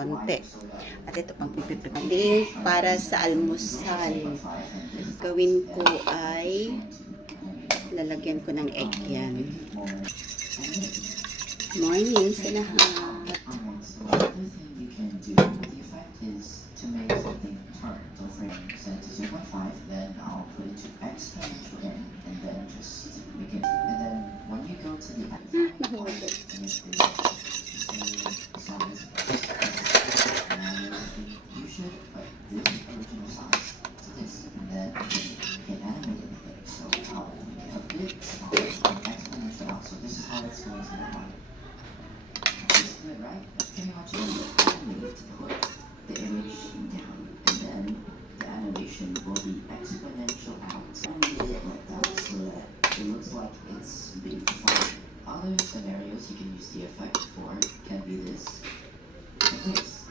konti. At ito pang pipipipin para sa almusal. Gawin ko ay lalagyan ko ng egg yan. Morning sa lahat. Right? That's pretty much it. You need to put the image down, and then the animation will be exponential out. Animate it like that so that it looks like it's being performed. Other scenarios you can use the effect for can be this and this.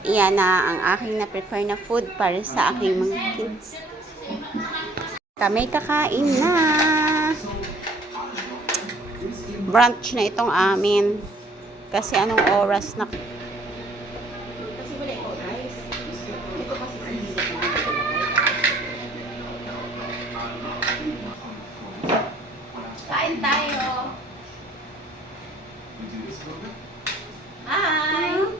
Iyan na ang aking na-prepare na food para sa aking mga kids. Kami kakain na. Brunch na itong amin. Kasi anong oras na? Kasi wala ito guys. Ito kasi sinilip na. Kain tayo. Hi!